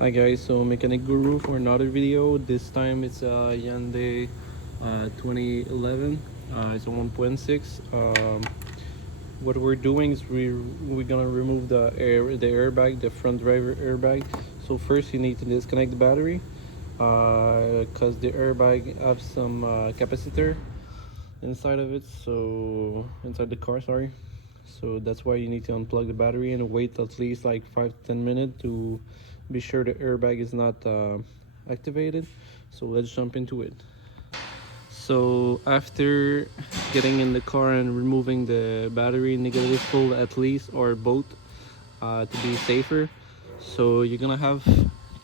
Hi guys, so Mechanic Guru for another video. This time it's a Hyundai 2011. It's a 1.6. What we're doing is we're gonna remove the airbag, the front driver airbag. So first you need to disconnect the battery because the airbag have some capacitor inside of it, so inside the car, sorry. So that's why you need to unplug the battery and wait at least like 5 to 10 minutes to be sure the airbag is not activated. So let's jump into it. So after getting in the car and removing the battery, negative full at least, or both, to be safer. So you're gonna have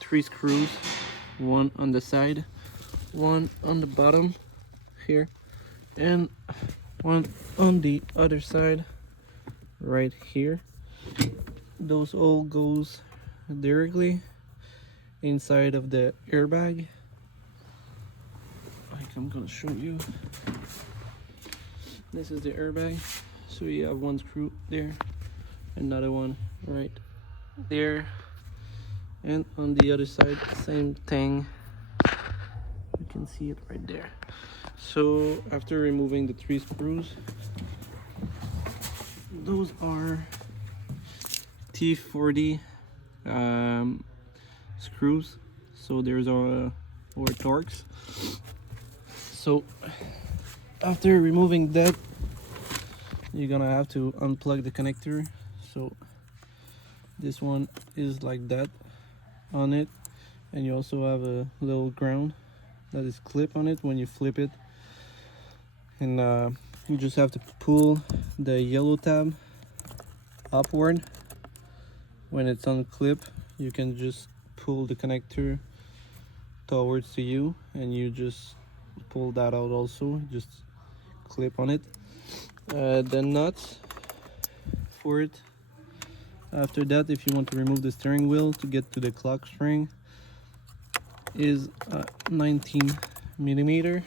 3 screws, one on the side, one on the bottom here, and one on the other side right here. Those all goes directly inside of the airbag. Like I'm gonna show you. This is the airbag. So you have one screw there, another one right there, and on the other side same thing. You can see it right there. So after removing the 3 screws, those are T40 screws. So there's our Torx. So after removing that, you're gonna have to unplug the connector. So this one is like that on it, and you also have a little ground that is clip on it when you flip it, and you just have to pull the yellow tab upward. When it's on clip, you can just pull the connector towards to you, and you just pull that out also, just clip on it. The nuts for it, after that, if you want to remove the steering wheel to get to the clock spring, is 19 millimeter.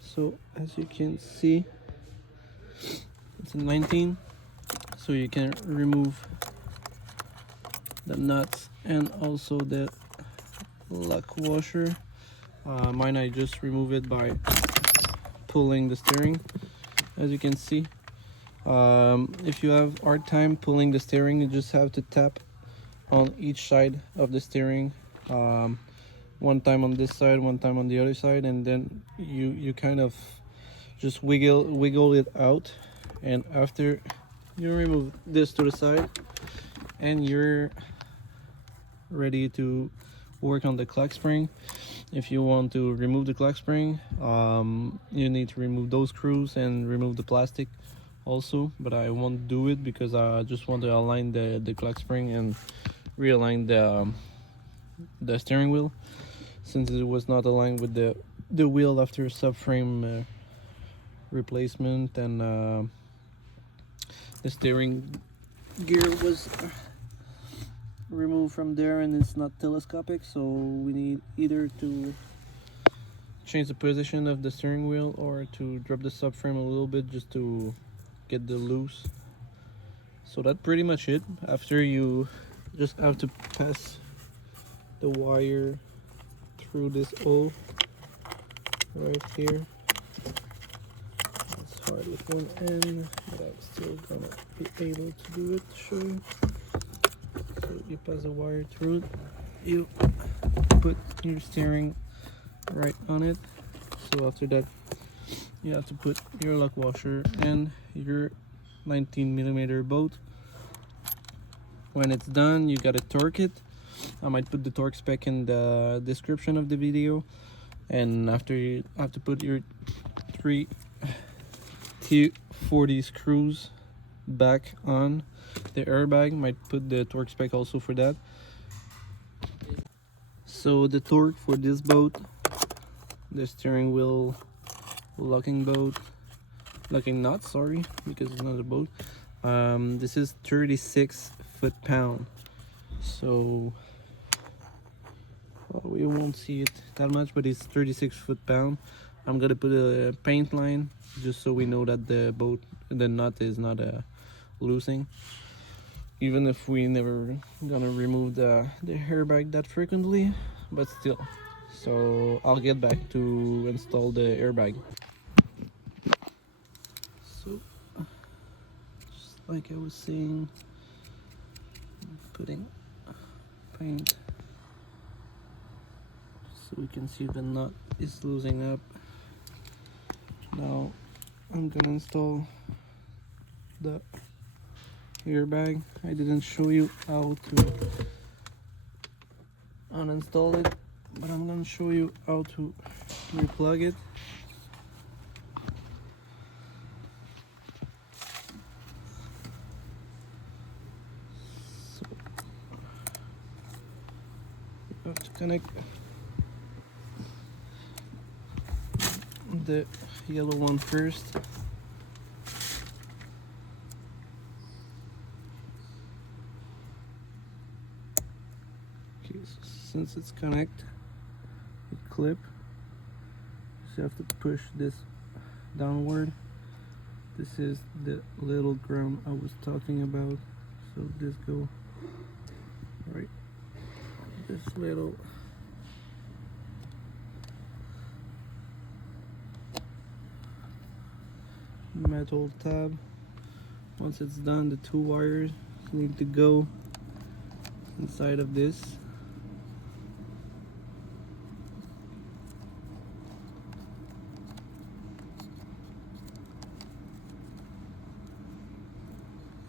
So as you can see, it's a 19, so you can remove the nuts and also the lock washer. Mine, I just remove it by pulling the steering. As you can see, if you have hard time pulling the steering, you just have to tap on each side of the steering, one time on this side, one time on the other side, and then you kind of just wiggle it out. And after you remove this to the side, and you're ready to work on the clock spring. If you want to remove the clock spring, you need to remove those screws and remove the plastic also, but I won't do it because I just want to align the clock spring and realign the steering wheel, since it was not aligned with the wheel after subframe replacement, and the steering gear was removed from there, and it's not telescopic, so we need either to change the position of the steering wheel or to drop the subframe a little bit just to get the loose. So that's pretty much it. After, you just have to pass the wire through this hole right here. It's hard with one end, but I'm still gonna be able to do it, to show you. So you pass the wire through it, you put your steering right on it. So after that, you have to put your lock washer and your 19 millimeter bolt. When it's done, you gotta torque it. I might put the torque spec in the description of the video. And after, you have to put your 3 T40 screws back on the airbag. Might put the torque spec also for that. So the torque for this boat, the steering wheel locking nut, sorry, because it's not a boat, this is 36 foot-pound. So well, we won't see it that much, but it's 36 foot-pound. I'm gonna put a paint line just so we know that the nut is not loosing. even if we never gonna remove the airbag that frequently, but still. So I'll get back to install the airbag. So just like I was saying, putting paint so we can see the nut is loosening up. Now I'm gonna install the airbag. I didn't show you how to uninstall it, but I'm gonna show you how to replug it. So you have to connect the yellow one first. Okay, so since it's connected, it clip. So you have to push this downward. This is the little ground I was talking about. So this go right. This little metal tab. Once it's done, the two wires need to go inside of this.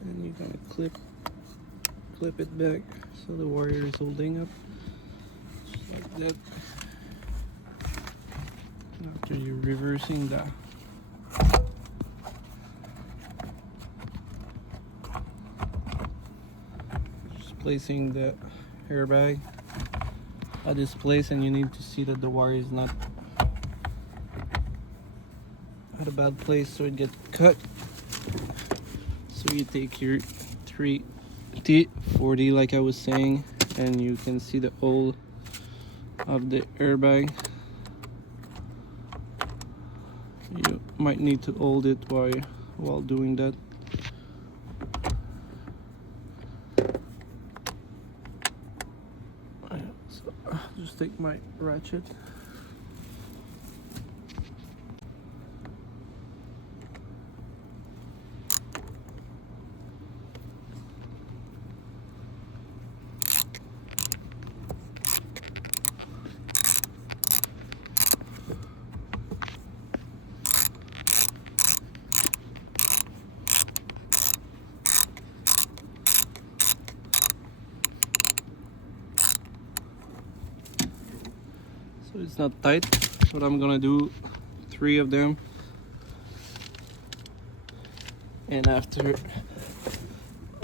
And you're gonna clip it back so the wire is holding up, just like that. After you're reversing that, placing the airbag at this place, and you need to see that the wire is not at a bad place so it gets cut. So you take your T40 like I was saying, and you can see the hole of the airbag. You might need to hold it while doing that. So just take my ratchet. So it's not tight, but I'm gonna do 3 of them, and after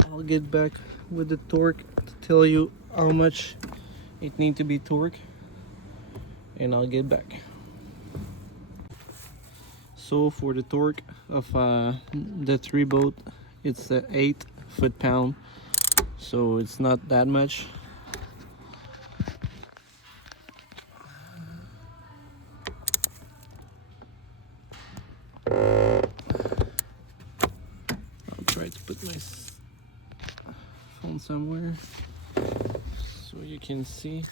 I'll get back with the torque to tell you how much it needs to be torque, and I'll get back. So for the torque of the 3 bolt, it's 8 foot-pound, so it's not that much. Try to put my phone somewhere so you can see.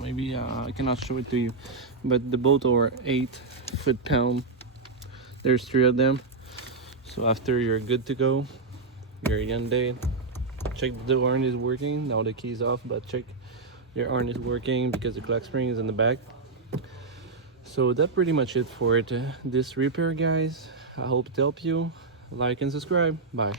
Maybe I cannot show it to you, but the both are 8 foot-pound. There's 3 of them. So after you're good to go, your Hyundai, check the horn is working. Now the key is off, but check your horn is working because the clock spring is in the back. So that's pretty much it for this repair, guys. I hope it helped you. Like and subscribe. Bye.